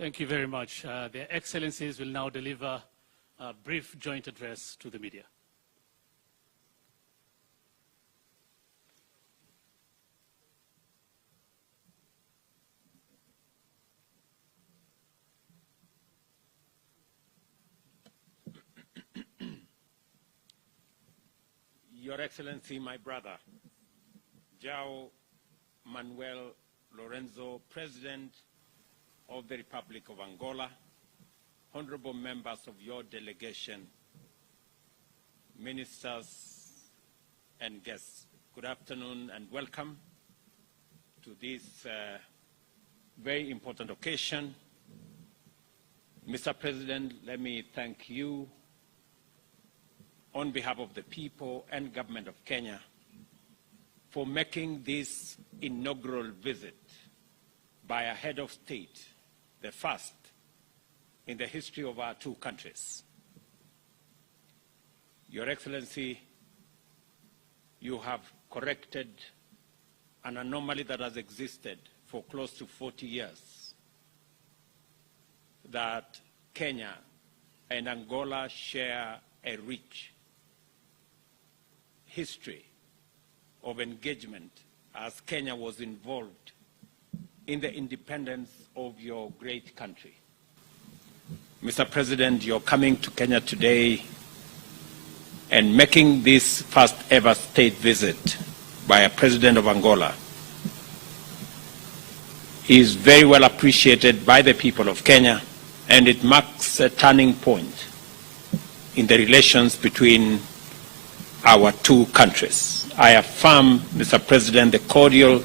Thank you very much. Their Excellencies will now deliver a brief joint address to the media. Your Excellency, my brother, João Manuel Lourenço, President of the Republic of Angola, honorable members of your delegation, ministers and guests, good afternoon and welcome to this very important occasion. Mr. President, let me thank you on behalf of the people and government of Kenya for making this inaugural visit by a head of state, the first in the history of our two countries. Your Excellency, you have corrected an anomaly that has existed for close to 40 years, that Kenya and Angola share a rich history of engagement as Kenya was involved in the independence of your great country. Mr. President, you're coming to Kenya today and making this first ever state visit by a president of Angola is very well appreciated by the people of Kenya, and it marks a turning point in the relations between our two countries. I affirm, Mr. President, the cordial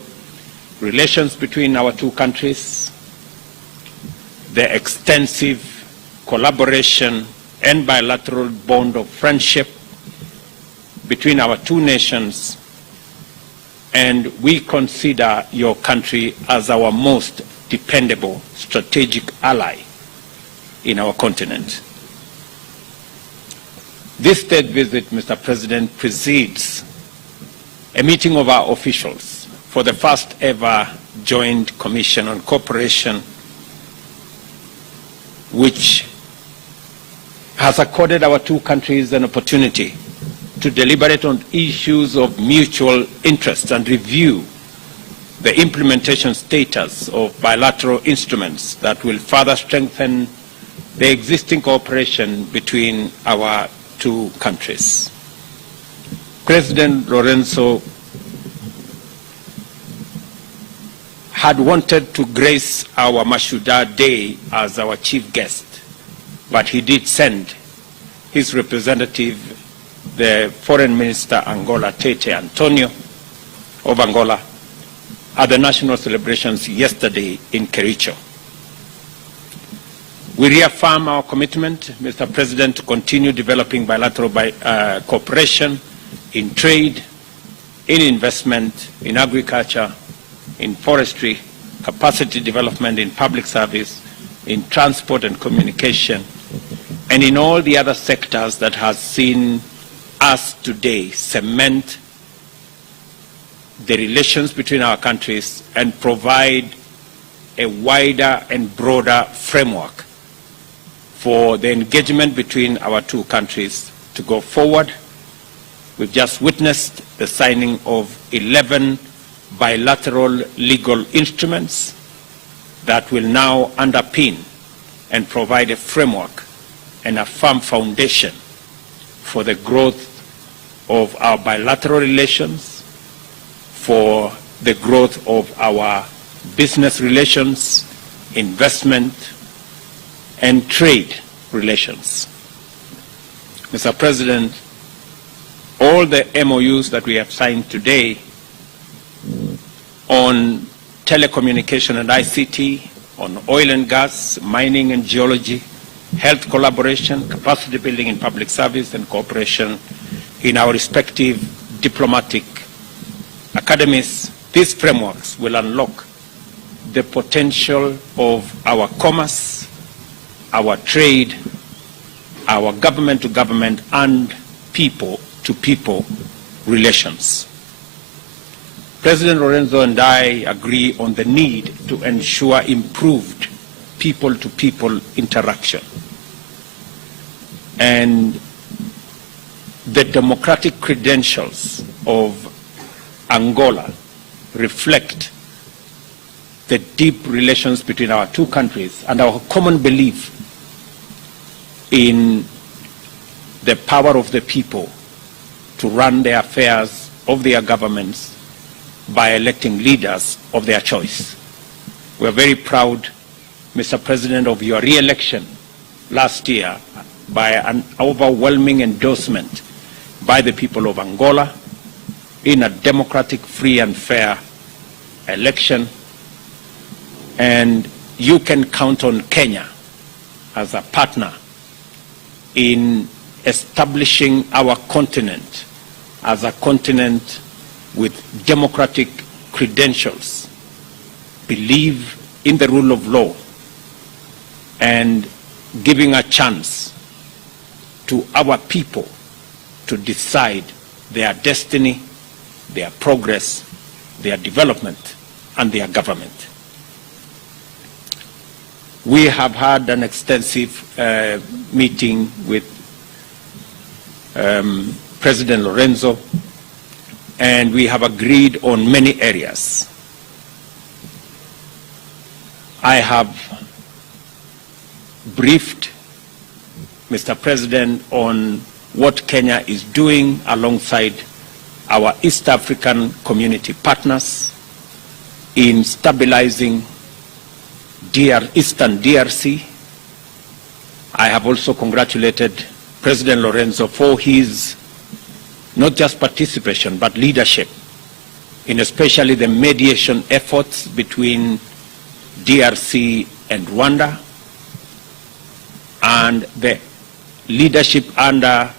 relations between our two countries, the extensive collaboration and bilateral bond of friendship between our two nations, and we consider your country as our most dependable strategic ally in our continent. This state visit, Mr. President, precedes a meeting of our officials for the first ever Joint Commission on Cooperation, which has accorded our two countries an opportunity to deliberate on issues of mutual interest and review the implementation status of bilateral instruments that will further strengthen the existing cooperation between our two countries. President Lourenço had wanted to grace our Mashuda Day as our chief guest, but he did send his representative, the Foreign Minister Angola, Tete Antonio of Angola, at the national celebrations yesterday in Kericho. We reaffirm our commitment, Mr. President, to continue developing bilateral cooperation in trade, in investment, in agriculture, in forestry, capacity development in public service, in transport and communication, and in all the other sectors that has seen us today cement the relations between our countries and provide a wider and broader framework for the engagement between our two countries to go forward. We've just witnessed the signing of 11 bilateral legal instruments that will now underpin and provide a framework and a firm foundation for the growth of our bilateral relations, for the growth of our business relations, investment, and trade relations. Mr. President, all the MOUs that we have signed today on telecommunication and ICT, on oil and gas, mining and geology, health collaboration, capacity building in public service, and cooperation in our respective diplomatic academies, these frameworks will unlock the potential of our commerce, our trade, our government-to-government and people-to-people relations. President Lourenço and I agree on the need to ensure improved people-to-people interaction. And the democratic credentials of Angola reflect the deep relations between our two countries and our common belief in the power of the people to run the affairs of their governments by electing leaders of their choice. We are very proud, Mr. President, of your re-election last year by an overwhelming endorsement by the people of Angola in a democratic, free and fair election. And you can count on Kenya as a partner in establishing our continent as a continent with democratic credentials, believe in the rule of law, and giving a chance to our people to decide their destiny, their progress, their development, and their government. We have had an extensive meeting with President Lourenço, and we have agreed on many areas. I have briefed Mr. President on what Kenya is doing alongside our East African community partners in stabilizing Eastern DRC. I have also congratulated President Lourenço for his not just participation but leadership in especially the mediation efforts between DRC and Rwanda, and the leadership under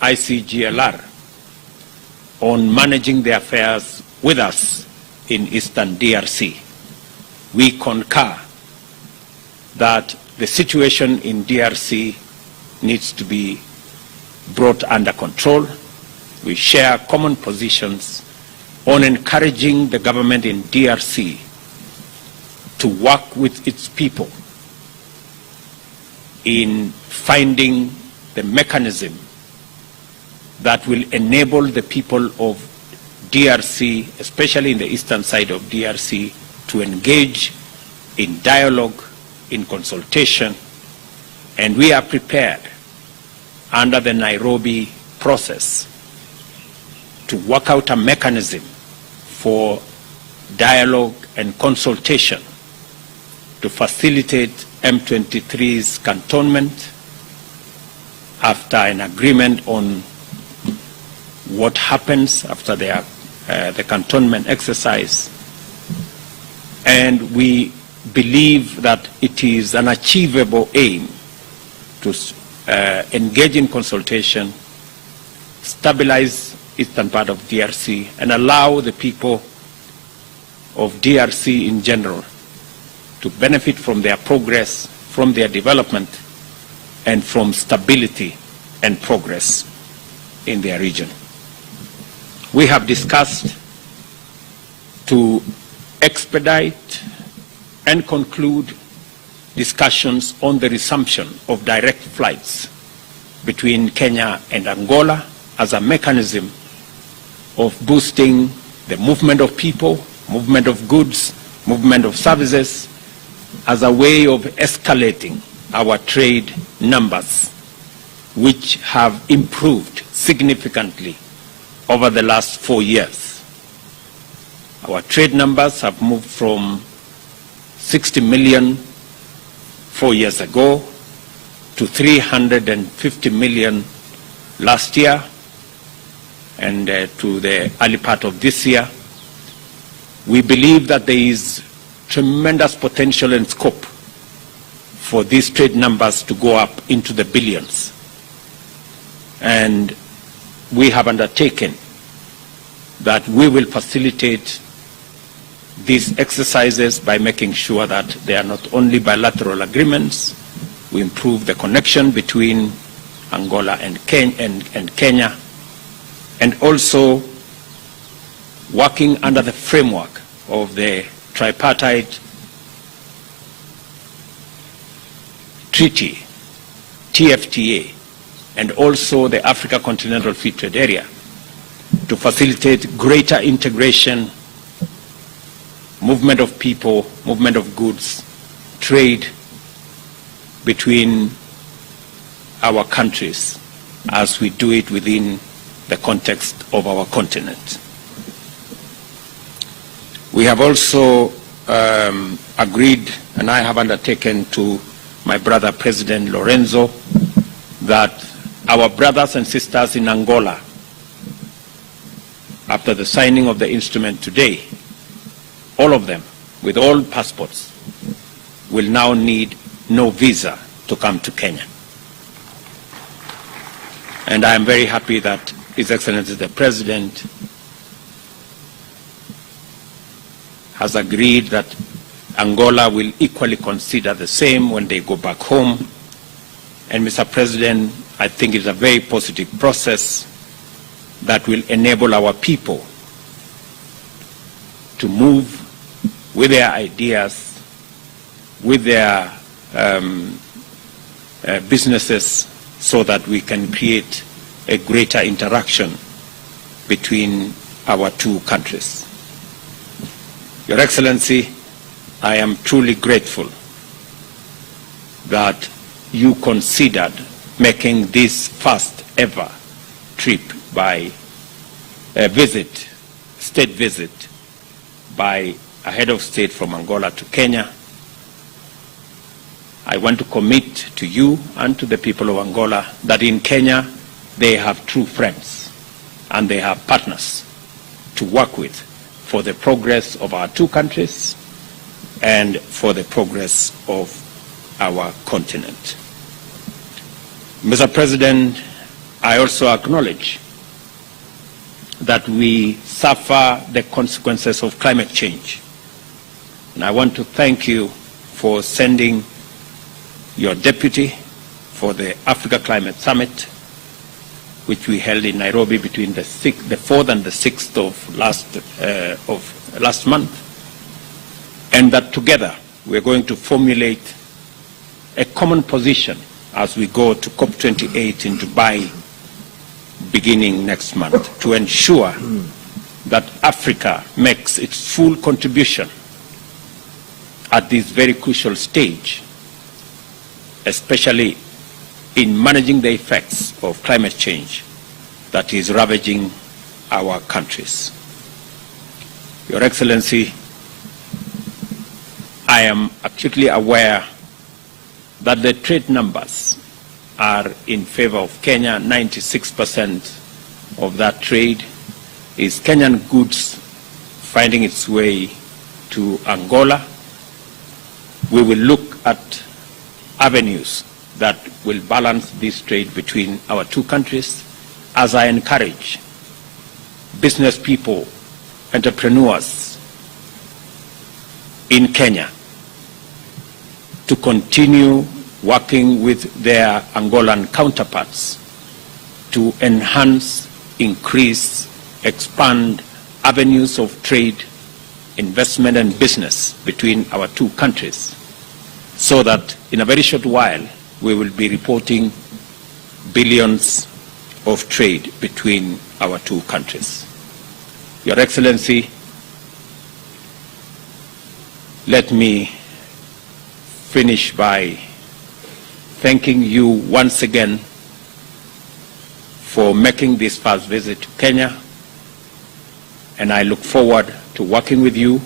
ICGLR on managing the affairs with us in Eastern DRC. We concur that the situation in DRC needs to be brought under control. We share common positions on encouraging the government in DRC to work with its people in finding the mechanism that will enable the people of DRC, especially in the eastern side of DRC, to engage in dialogue, in consultation, and we are prepared under the Nairobi process to work out a mechanism for dialogue and consultation to facilitate M23's cantonment after an agreement on what happens after the cantonment exercise. And we believe that it is an achievable aim to engage in consultation, stabilize eastern part of DRC, and allow the people of DRC in general to benefit from their progress, from their development, and from stability and progress in their region. We have discussed to expedite and conclude discussions on the resumption of direct flights between Kenya and Angola as a mechanism of boosting the movement of people, movement of goods, movement of services, as a way of escalating our trade numbers, which have improved significantly over the last 4 years. Our trade numbers have moved from 60 million 4 years ago to 350 million last year, and to the early part of this year. We believe that there is tremendous potential and scope for these trade numbers to go up into the billions. And we have undertaken that we will facilitate these exercises by making sure that they are not only bilateral agreements, we improve the connection between Angola and Kenya, and also working under the framework of the tripartite Treaty, TFTA, and also the Africa Continental Free Trade Area to facilitate greater integration, movement of people, movement of goods, trade between our countries as we do it within the context of our continent. We have also agreed, and I have undertaken to my brother President Lourenço, that our brothers and sisters in Angola, after the signing of the instrument today, all of them, with all passports, will now need no visa to come to Kenya. And I am very happy that His Excellency the President has agreed that Angola will equally consider the same when they go back home. And Mr. President, I think it's a very positive process that will enable our people to move with their ideas, with their businesses, so that we can create a greater interaction between our two countries. Your Excellency, I am truly grateful that you considered making this first ever trip by a visit, state visit, by a head of state from Angola to Kenya. I want to commit to you and to the people of Angola that in Kenya they have true friends and they have partners to work with for the progress of our two countries and for the progress of our continent. Mr. President, I also acknowledge that we suffer the consequences of climate change. And I want to thank you for sending your deputy for the Africa Climate Summit, which we held in Nairobi between the 4th and the 6th of last month, and that together we're going to formulate a common position as we go to COP28 in Dubai beginning next month to ensure that Africa makes its full contribution at this very crucial stage, especially in managing the effects of climate change that is ravaging our countries. Your Excellency, I am acutely aware that the trade numbers are in favor of Kenya. 96% of that trade is Kenyan goods finding its way to Angola. We will look at avenues that will balance this trade between our two countries, as I encourage business people, entrepreneurs in Kenya to continue working with their Angolan counterparts to enhance, increase, expand avenues of trade, investment and business between our two countries, so that in a very short while we will be reporting billions of trade between our two countries. Your Excellency, let me finish by thanking you once again for making this first visit to Kenya, and I look forward to working with you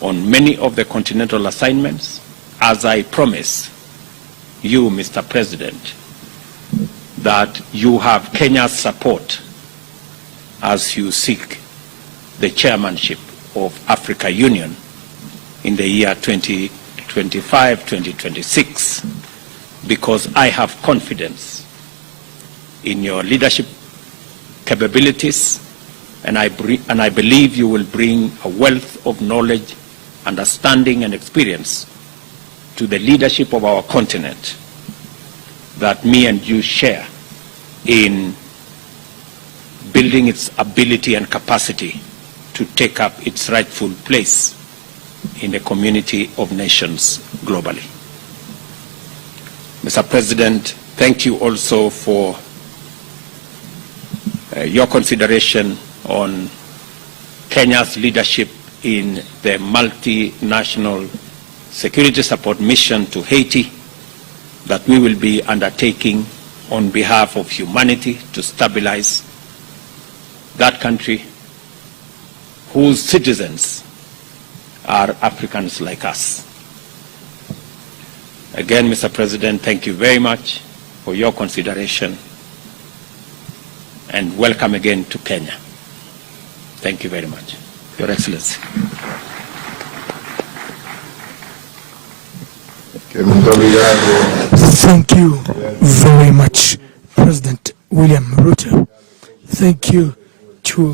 on many of the continental assignments, as I promise you, Mr. President, that you have Kenya's support as you seek the chairmanship of Africa Union in the year 2025-2026, because I have confidence in your leadership capabilities, and I believe you will bring a wealth of knowledge, understanding and experience to the leadership of our continent that me and you share in building its ability and capacity to take up its rightful place in the community of nations globally. Mr. President, thank you also for your consideration on Kenya's leadership in the multinational security support mission to Haiti that we will be undertaking on behalf of humanity to stabilize that country whose citizens are Africans like us. Again, Mr. President, thank you very much for your consideration and welcome again to Kenya. Thank you very much, Your Excellency. Thank you very much, President William Ruto. Thank you to